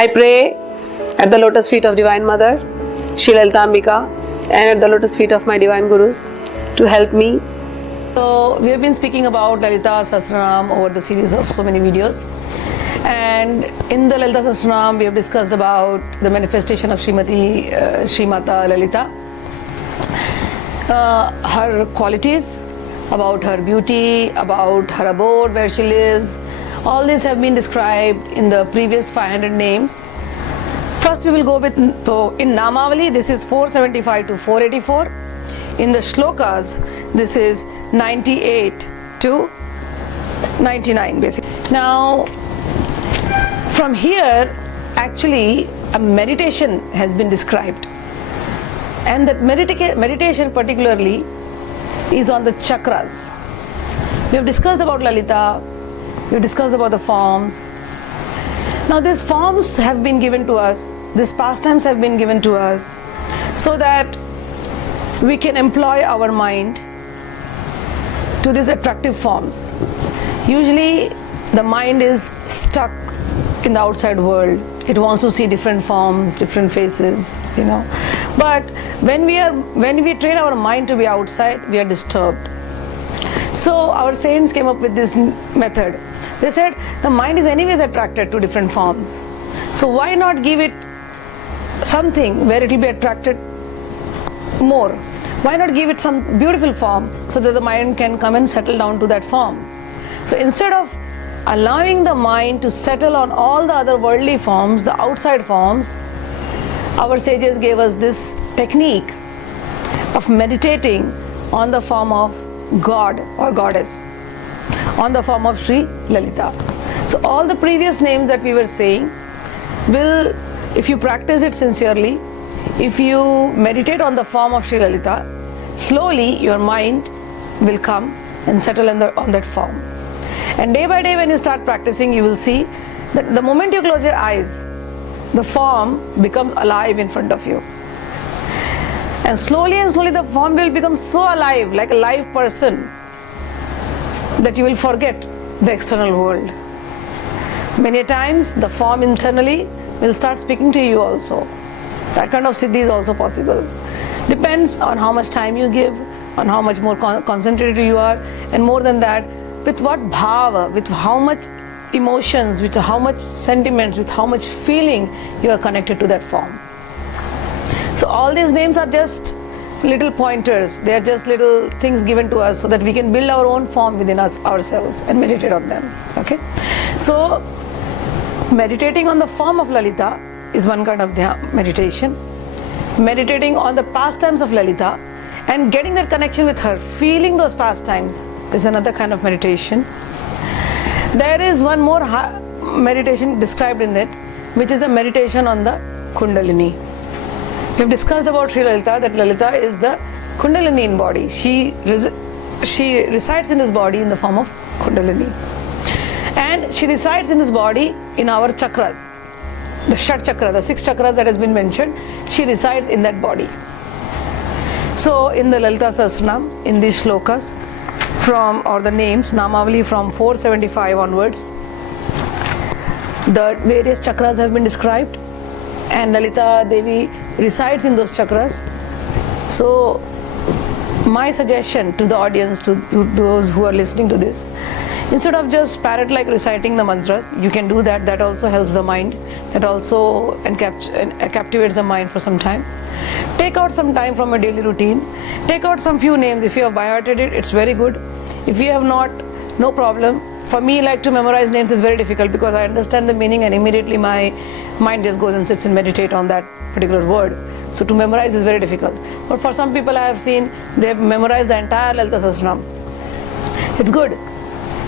I pray at the lotus feet of Divine Mother, Shri Lalita Ambika, and at the lotus feet of my Divine Gurus to help me. So we have been speaking about Lalita Sahasranama over the series of so many videos. And in the Lalita Sahasranama, we have discussed about the manifestation of Srimata Lalita, her qualities, about her beauty, about her abode, where she lives. All these have been described in the previous 500 names. First we will go with, so in Namavali this is 475 to 484. In the Shlokas this is 98 to 99 basically. Now from here actually a meditation has been described, and that meditation particularly is on the chakras. We have discussed about Lalita, we have discussed about the forms. Now these forms have been given to us, these pastimes have been given to us so that we can employ our mind to these attractive forms. Usually the mind is stuck in the outside world. It wants to see different forms, different faces, you know. But when we train our mind to be outside, we are disturbed. So our saints came up with this method. They said the mind is anyways attracted to different forms. So why not give it something where it will be attracted more? Why not give it some beautiful form so that the mind can come and settle down to that form? So instead of allowing the mind to settle on all the other worldly forms, the outside forms, our sages gave us this technique of meditating on the form of God or Goddess, on the form of Sri Lalita. So all the previous names that we were saying will, if you practice it sincerely, if you meditate on the form of Sri Lalita, slowly your mind will come and settle on that form. And day by day when you start practicing, you will see that the moment you close your eyes, the form becomes alive in front of you. And slowly the form will become so alive, like a live person, that you will forget the external world. Many times the form internally will start speaking to you also. That kind of siddhi is also possible. Depends on how much time you give, on how much more concentrated you are, and more than that, with what bhava, with how much emotions, with how much sentiments, with how much feeling you are connected to that form. So all these names are just little pointers. They are just little things given to us so that we can build our own form within us ourselves and meditate on them. Okay. So meditating on the form of Lalita is one kind of meditation. Meditating on the pastimes of Lalita and getting that connection with her, feeling those pastimes, is another kind of meditation. There is one more meditation described in it, which is the meditation on the Kundalini. We have discussed about Sri Lalita, that Lalita is the Kundalini in body. She resides in this body in the form of Kundalini. And she resides in this body in our chakras. The Shat chakra, the 6 chakras that has been mentioned, she resides in that body. So in the Lalita Sahasranama, in these shlokas, the names, Namavali from 475 onwards, the various chakras have been described, and Lalita Devi resides in those chakras. So my suggestion to the audience, to those who are listening to this, instead of just parrot-like reciting the mantras, you can do that. That also helps the mind. That also captivates the mind for some time. Take out some time from your daily routine. Take out some few names. If you have by-hearted it, it's very good. If you have not, no problem. For me, like to memorize names is very difficult because I understand the meaning and immediately my mind just goes and sits and meditate on that particular word. So to memorize is very difficult. But for some people I have seen, they have memorized the entire Lalita Sahasranama. It's good.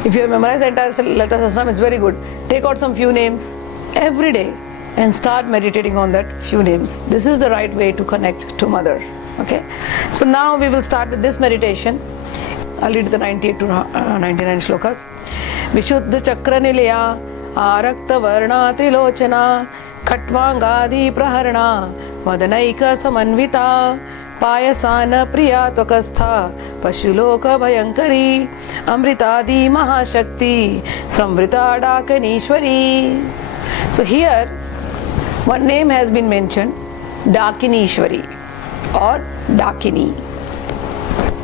If you have memorized the entire Lalita Sahasranama, it's very good. Take out some few names every day and start meditating on that few names. This is the right way to connect to Mother. Okay. So now we will start with this meditation. I'll read the 98 to 99 shlokas. Vishuddha chakra nilaya arakta varna trilochana khatvangadi praharana vadanaika samanvita पायसान प्रिया त्वकस्था पशुलोक भयंकरी अमृतादि महाशक्ति संवृता डाकनीश्वरी. So here One name has been mentioned, Dakinishwari or Dakini.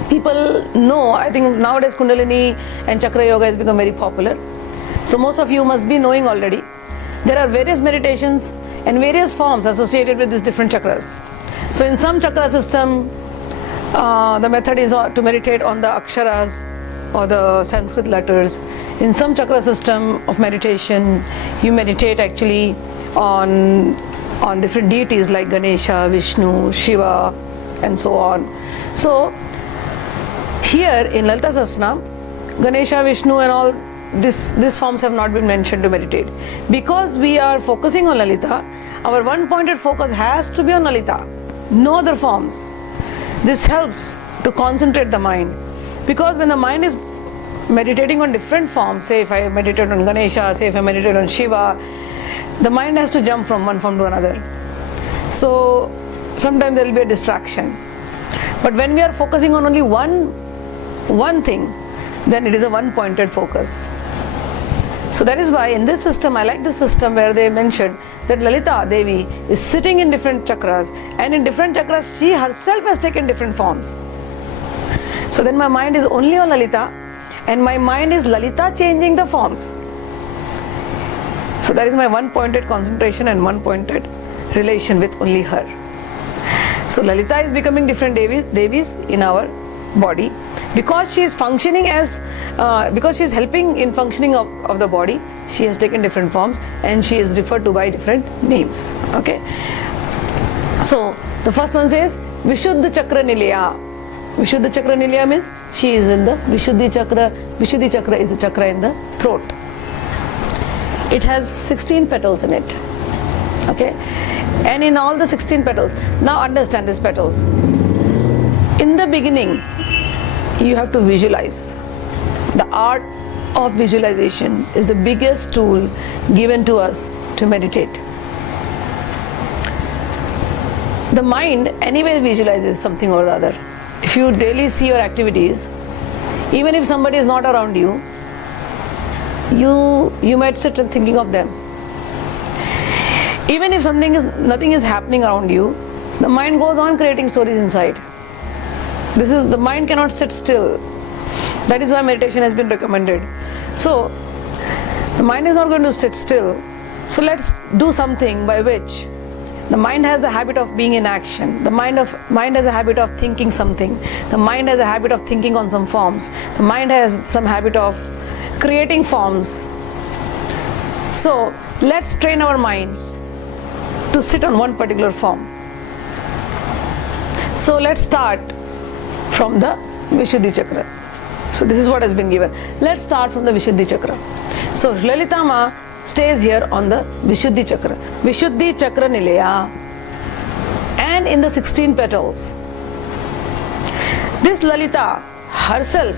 People know, I think nowadays Kundalini and Chakra Yoga has become very popular. So most of you must be knowing already. There are various meditations and various forms associated with these different chakras. So in some chakra system, the method is to meditate on the aksharas or the Sanskrit letters. In some chakra system of meditation, you meditate actually on different deities like Ganesha, Vishnu, Shiva, and so on. So here in Lalita Sahasranama, Ganesha, Vishnu and all these forms have not been mentioned to meditate. Because we are focusing on Lalita, our one-pointed focus has to be on Lalita, no other forms. This helps to concentrate the mind. Because when the mind is meditating on different forms, say if I meditate on Ganesha, say if I meditate on Shiva, the mind has to jump from one form to another. So sometimes there will be a distraction. But when we are focusing on only one thing, then it is a one-pointed focus. So that is why in this system, I like this system where they mentioned that Lalita Devi is sitting in different chakras, and in different chakras she herself has taken different forms. So then my mind is only on Lalita, and my mind is Lalita changing the forms. So that is my one-pointed concentration and one-pointed relation with only her. So Lalita is becoming different Devis in our body. Because she is functioning as, because she is helping in functioning of the body, she has taken different forms and she is referred to by different names. Okay. So the first one says Vishuddha Chakra Nilaya. Vishuddha Chakra Nilaya means she is in the Vishuddhi Chakra. Vishuddhi Chakra is a chakra in the throat. It has 16 petals in it. Okay. And in all the 16 petals, now understand these petals. In the beginning, you have to visualize. The art of visualization is the biggest tool given to us to meditate. The mind anyway visualizes something or the other. If you daily see your activities, even if somebody is not around you, you might sit and thinking of them. Even if nothing is happening around you, the mind goes on creating stories inside. The mind cannot sit still. That is why meditation has been recommended. So the mind is not going to sit still. So let's do something by which the mind has the habit of being in action. The mind has a habit of thinking something. The mind has a habit of thinking on some forms. The mind has some habit of creating forms. So let's train our minds to sit on one particular form. So let's start from the Vishuddhi Chakra. So this is what has been given. Let's start from the Vishuddhi Chakra. So Lalita Ma stays here on the Vishuddhi Chakra. Vishuddhi Chakra Nilaya. And in the 16 petals, this Lalita herself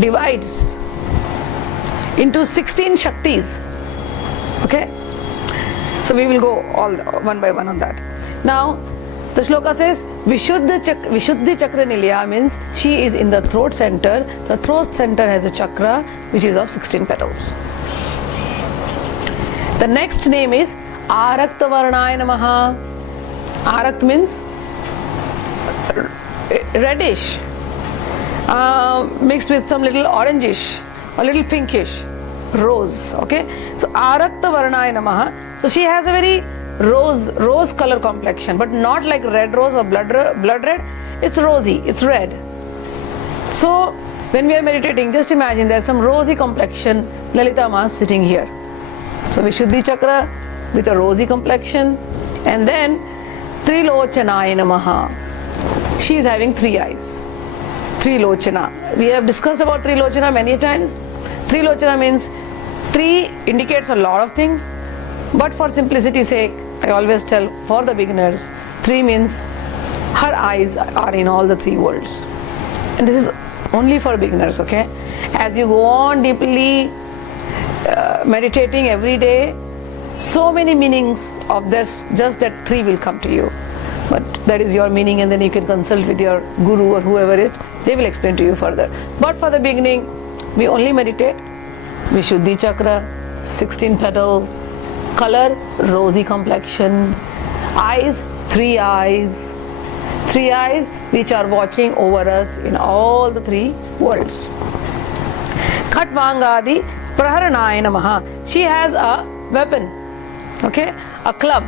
divides into 16 Shaktis. Okay? So we will go all one by one on that. Now, the shloka says, Vishuddhi Chakra Nilaya means she is in the throat center. The throat center has a chakra which is of 16 petals. The next name is Arakta Varnaya Namaha. Arakt means reddish, mixed with some little orangish, a little pinkish, rose. Okay, so Arakta Varnaya Namaha. So she has a very rose color complexion, but not like red rose or blood red. It's rosy, it's red. So when we are meditating, just imagine there's some rosy complexion Lalita Ma sitting here. So Vishuddhi Chakra with a rosy complexion, and then Trilochanaya Namaha. She is having 3 eyes. Trilochana. We have discussed about Trilochana many times. Trilochana means 3 indicates a lot of things, but for simplicity's sake, I always tell for the beginners, 3 means her eyes are in all the 3 worlds. And this is only for beginners, okay? As you go on deeply meditating every day, so many meanings of this, just that 3 will come to you. But that is your meaning, and then you can consult with your guru or whoever it is, they will explain to you further. But for the beginning, we only meditate Vishuddhi Chakra, 16 petal, Color, rosy complexion. Eyes, three eyes. Three eyes which are watching over us in all the three worlds. Khatvangadi Praharanaya Namaha. She has a weapon, okay, a club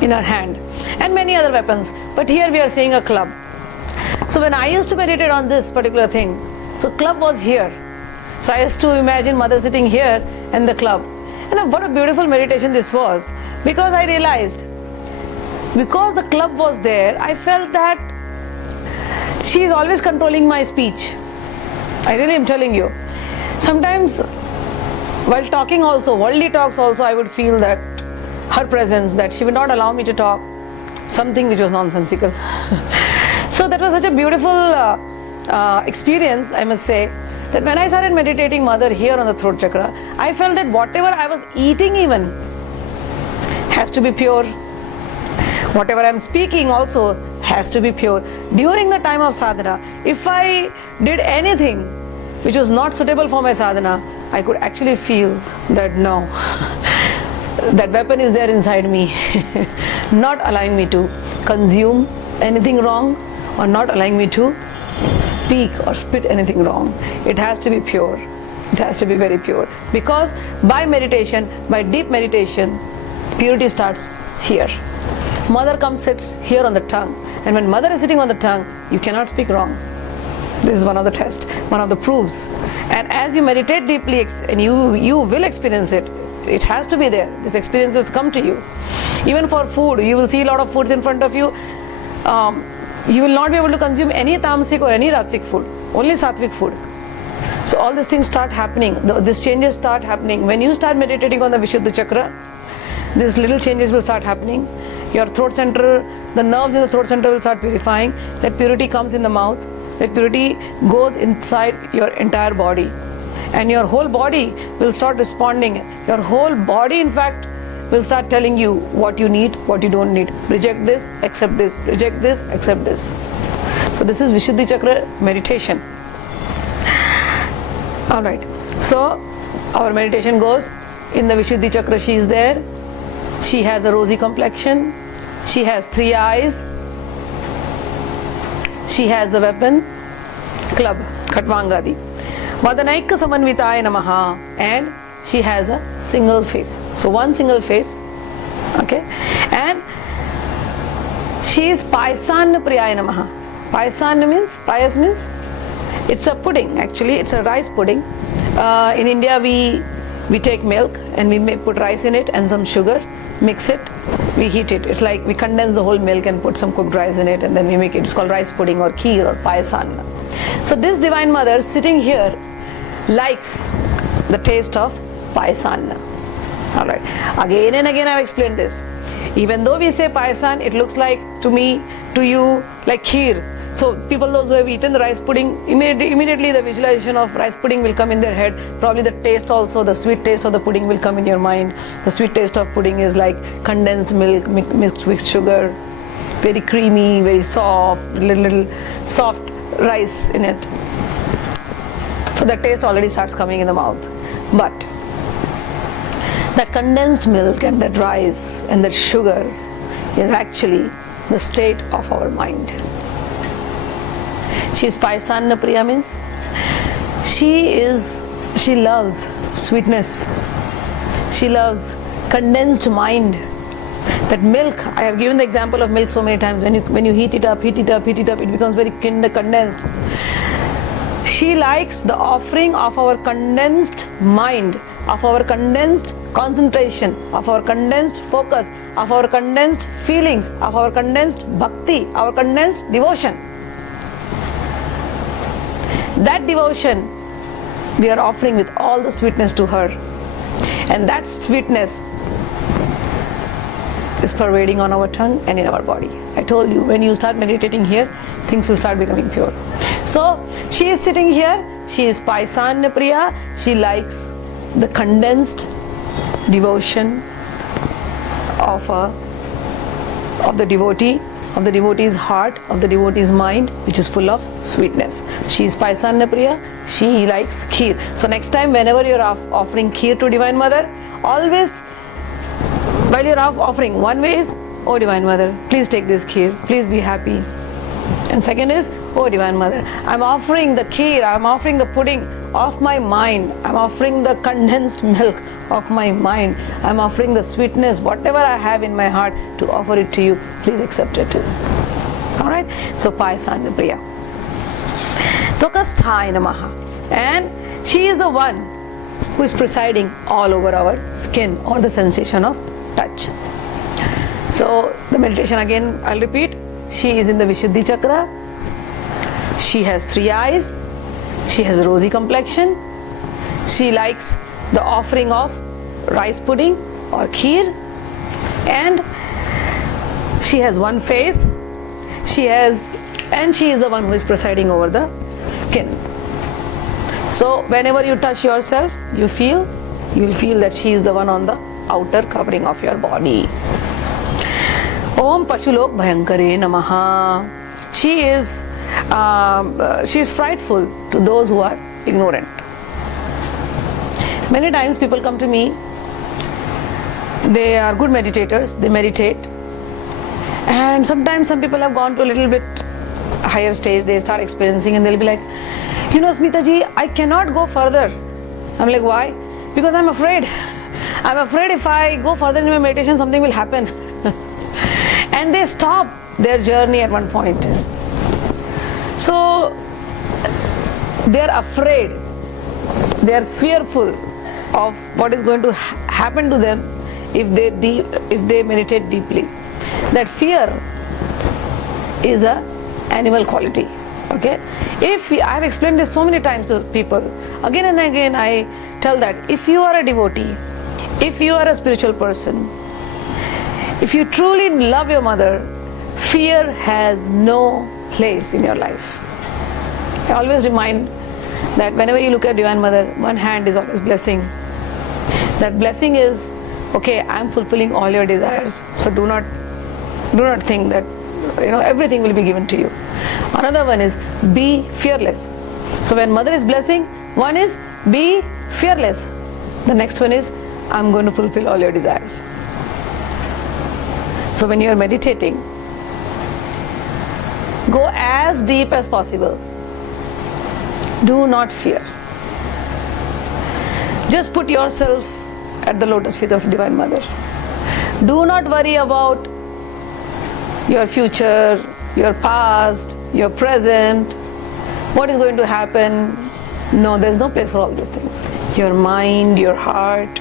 in her hand, and many other weapons, but here we are seeing a club. So when I used to meditate on this particular thing, so club was here. So I used to imagine mother sitting here and the club. And what a beautiful meditation this was, because I realized, because the club was there, I felt that she is always controlling my speech. I really am telling you. Sometimes while talking also, worldly talks also, I would feel that her presence, that she would not allow me to talk something which was nonsensical. So that was such a beautiful experience, I must say, that when I started meditating mother here on the throat chakra, I felt that whatever I was eating even has to be pure. Whatever I am speaking also has to be pure. During the time of sadhana, if I did anything which was not suitable for my sadhana, I could actually feel that no, that weapon is there inside me, not allowing me to consume anything wrong, or not allowing me to speak or spit anything wrong. It has to be pure. It has to be very pure. Because by meditation, by deep meditation, purity starts here. Mother comes, sits here on the tongue. And when mother is sitting on the tongue, you cannot speak wrong. This is one of the tests, one of the proofs. And as you meditate deeply, and you will experience it, it has to be there. These experiences come to you. Even for food, you will see a lot of foods in front of you. You will not be able to consume any tamasic or any rajasic food, only sattvic food. So all these things start happening, these changes start happening. When you start meditating on the Vishuddha chakra, these little changes will start happening. Your throat center, the nerves in the throat center will start purifying. That purity comes in the mouth. That purity goes inside your entire body. And your whole body will start responding. Your whole body, in fact, will start telling you what you need, what you don't need. Reject this, accept this. Reject this, accept this. So this is Vishuddhi Chakra meditation. Alright, so our meditation goes, in the Vishuddhi Chakra she is there. She has a rosy complexion. She has three eyes. She has a weapon, club, Khatvangadi. Vadanaika Samanvitaya Namaha. And she has a single face. So one single face. Okay. And she is Payasanna Priyaya Namaha. Payasanna means, payas means, it's a pudding actually, it's a rice pudding. In India we take milk and we put rice in it and some sugar, mix it, we heat it. It's like we condense the whole milk and put some cooked rice in it and then we make it. It's called rice pudding or kheer or payasanna. So this Divine Mother sitting here likes the taste of payasanna. Alright. Again and again I have explained this. Even though we say payasan, it looks like to me, to you, like kheer. So people, those who have eaten the rice pudding, immediately the visualization of rice pudding will come in their head. Probably the taste also, the sweet taste of the pudding will come in your mind. The sweet taste of pudding is like condensed milk mixed with sugar, very creamy, very soft, little soft rice in it. So the taste already starts coming in the mouth. But that condensed milk and that rice and that sugar is actually the state of our mind. She is Payasanna Priya means she loves sweetness. She loves condensed mind. That milk, I have given the example of milk so many times. When you heat it up, it becomes very condensed. She likes the offering of our condensed mind, of our condensed concentration, of our condensed focus, of our condensed feelings, of our condensed bhakti, our condensed devotion. That devotion we are offering with all the sweetness to her. And that sweetness is pervading on our tongue and in our body. I told you, when you start meditating here, things will start becoming pure. So she is sitting here, she is Payasanna Priya, she likes the condensed devotion of the devotee, of the devotee's heart, of the devotee's mind, which is full of sweetness. She is Payasanna Priya, she likes kheer. So next time whenever you are offering kheer to Divine Mother, always While you're offering, one way is, oh Divine Mother, please take this kheer, please be happy. And second is, oh Divine Mother, I'm offering the kheer, I'm offering the pudding of my mind, I'm offering the condensed milk of my mind, I'm offering the sweetness, whatever I have in my heart, to offer it to you, please accept it. Alright, so Payasanya Priya. Tokasthaya Namaha. And she is the one who is presiding all over our skin or the sensation of touch. So the meditation again, I'll repeat. She is in the Vishuddhi Chakra. She has 3 eyes. She has rosy complexion. She likes the offering of rice pudding or kheer. And she has 1 face. She is the one who is presiding over the skin. So whenever you touch yourself, you will feel that she is the one on the outer covering of your body. Om Pashulok Bhayankare Namaha. She is frightful to those who are ignorant. Many times people come to me, they are good meditators, they meditate, and sometimes some people have gone to a little bit higher stage, they start experiencing, and they'll be like, you know, Smita ji, I cannot go further. I'm like, why? Because I'm afraid. I'm afraid if I go further in my meditation, something will happen. And they stop their journey at one point. So they're afraid, they're fearful of what is going to happen to them if they meditate deeply. That fear is a animal quality. Okay, I have explained this so many times to people, again and again I tell that if you are a devotee, if you are a spiritual person, if you truly love your mother, fear has no place in your life. I always remind that whenever you look at Divine Mother, one hand is always blessing. That blessing is, okay, I am fulfilling all your desires, so do not think that everything will be given to you. Another one is be fearless. So when mother is blessing, one is be fearless. The next one is I'm going to fulfill all your desires. So when you are meditating, go as deep as possible. Do not fear. Just put yourself at the lotus feet of Divine Mother. Do not worry about your future, your past, your present, what is going to happen. No, there's no place for all these things. Your mind, your heart,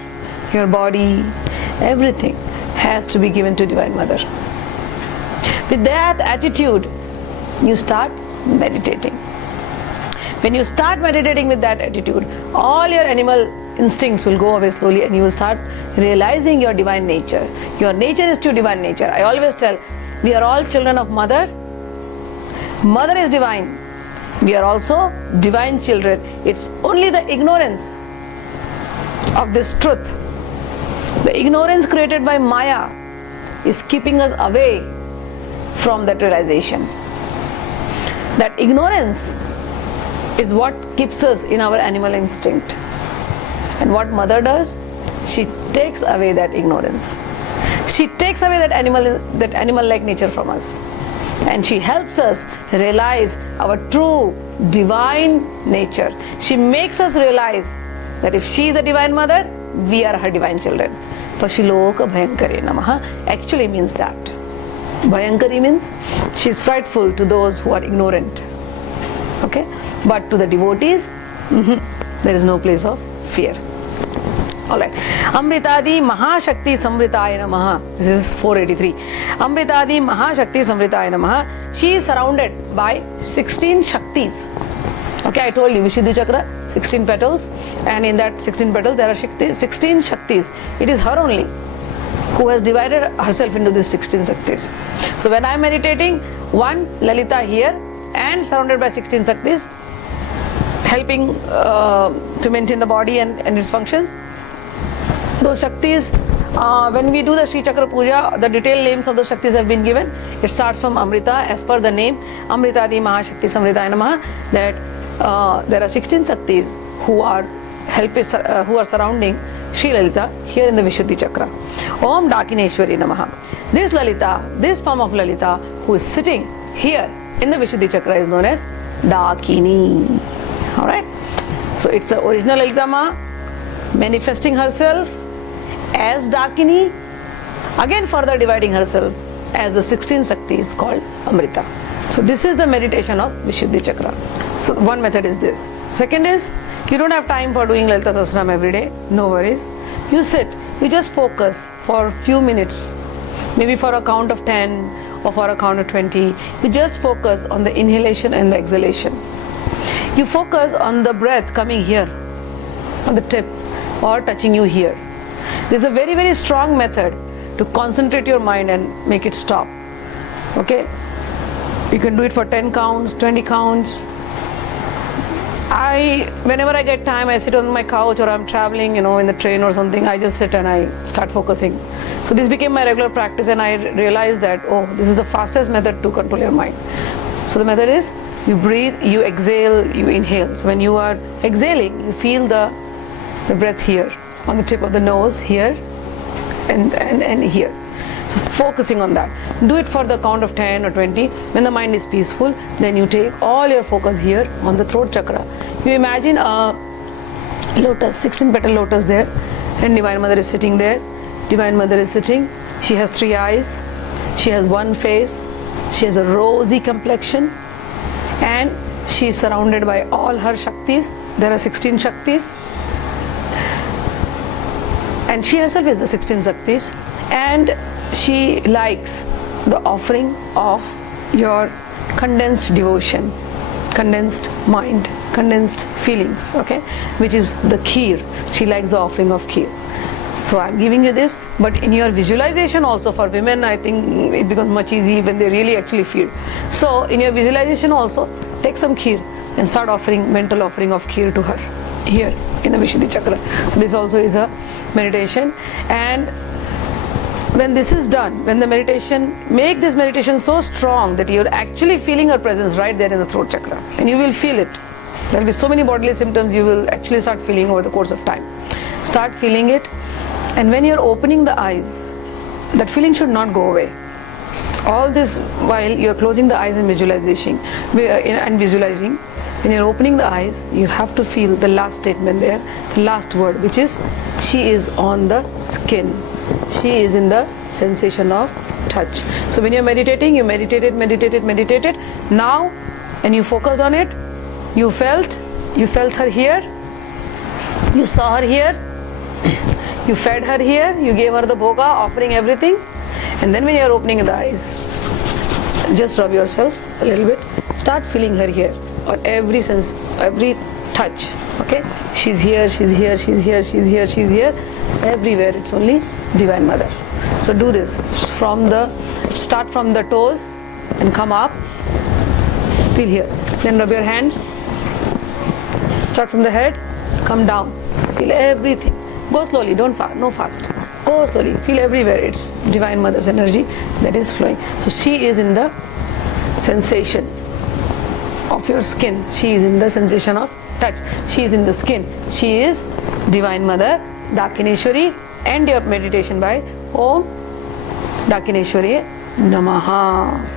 your body, everything has to be given to Divine Mother. With that attitude, you start meditating. When you start meditating with that attitude, all your animal instincts will go away slowly and you will start realizing your divine nature. Your nature is true divine nature. I always tell, we are all children of Mother. Mother is divine. We are also divine children. It's only the ignorance of this truth, the ignorance created by Maya, is keeping us away from that realization. That ignorance is what keeps us in our animal instinct. And what Mother does, she takes away that ignorance. She takes away that animal-like nature from us. And she helps us realize our true divine nature. She makes us realize that if she is the Divine Mother, we are her divine children. Pashiloka Bhayankare Namaha actually means that. Bhayankari means she is frightful to those who are ignorant. Okay? But to the devotees, there is no place of fear. Alright. Amritadi Mahashakti Samvritaya Namaha. This is 483. Amritadi Mahashakti Samvritaya Namaha. She is surrounded by 16 Shaktis. Okay, I told you, Vishuddhi Chakra, 16 petals. And in that 16 petals, there are 16 Shaktis. It is her only who has divided herself into these 16 Shaktis. So when I am meditating, one Lalita here and surrounded by 16 Shaktis, helping to maintain the body and its functions. Those Shaktis, when we do the Sri Chakra Puja, the detailed names of the Shaktis have been given. It starts from Amrita as per the name Amritadi Mahashakti Samvritaya Namaha, that there are 16 Shaktis who are surrounding Sri Lalita here in the Vishuddhi Chakra. Om Dakineshwari Namaha. This Lalita, this form of Lalita who is sitting here in the Vishuddhi Chakra is known as Dakini. Alright? So it's the original Lalita Ma manifesting herself as Dakini, again further dividing herself as the 16 Shaktis called Amrita. So this is the meditation of Vishuddhi Chakra. So one method is this. Second is, you don't have time for doing Lalita Sahasranama every day, no worries. You sit, you just focus for a few minutes, maybe for a count of 10 or for a count of 20. You just focus on the inhalation and the exhalation. You focus on the breath coming here, on the tip, or touching you here. This is a very, very strong method to concentrate your mind and make it stop. Okay? You can do it for 10 counts, 20 counts. Whenever I get time, I sit on my couch or I'm traveling, in the train or something, I just sit and I start focusing. So this became my regular practice, and I realized that, this is the fastest method to control your mind. So the method is, you breathe, you exhale, you inhale. So when you are exhaling, you feel the breath here, on the tip of the nose, here, and here. So focusing on that. Do it for the count of 10 or 20. When the mind is peaceful, then you take all your focus here on the throat chakra. You imagine a lotus, 16 petal lotus there, and Divine Mother is sitting there. Divine Mother is sitting. She has 3 eyes. She has 1 face. She has a rosy complexion. And she is surrounded by all her Shaktis. There are 16 Shaktis. And she herself is the 16 Shaktis. And she likes the offering of your condensed devotion, condensed mind, condensed feelings, okay, which is the kheer. She likes the offering of kheer. So I'm giving you this, but in your visualization also, for women, I think it becomes much easier when they really actually feel. So in your visualization also, take some kheer and start offering, mental offering of kheer to her here in the Vishuddhi Chakra. So this also is a meditation. And when this is done, when the meditation, make this meditation so strong that you're actually feeling her presence right there in the throat chakra, and you will feel it. There will be so many bodily symptoms you will actually start feeling over the course of time. Start feeling it, and when you're opening the eyes, that feeling should not go away. All this while you're closing the eyes and visualizing, when you're opening the eyes, you have to feel the last statement there, the last word, which is, she is on the skin. She is in the sensation of touch. So when you're meditating, you meditated. Now, and you focused on it, you felt her here, you saw her here, you fed her here, you gave her the bhoga, offering everything. And then when you're opening the eyes, just rub yourself a little bit, start feeling her here, on every sense, every touch. Okay? She's here, she's here, she's here, she's here, she's here. Everywhere it's only Divine Mother. So do this start from the toes and come up, feel here, then rub your hands, start from the head, come down, feel everything, go slowly, no fast, go slowly, feel everywhere. It's Divine Mother's energy that is flowing. So she is in the sensation of your skin, she is in the sensation of touch, she is in the skin, she is Divine Mother Dakineshwari. End your meditation by Om Dakineshwari Namaha.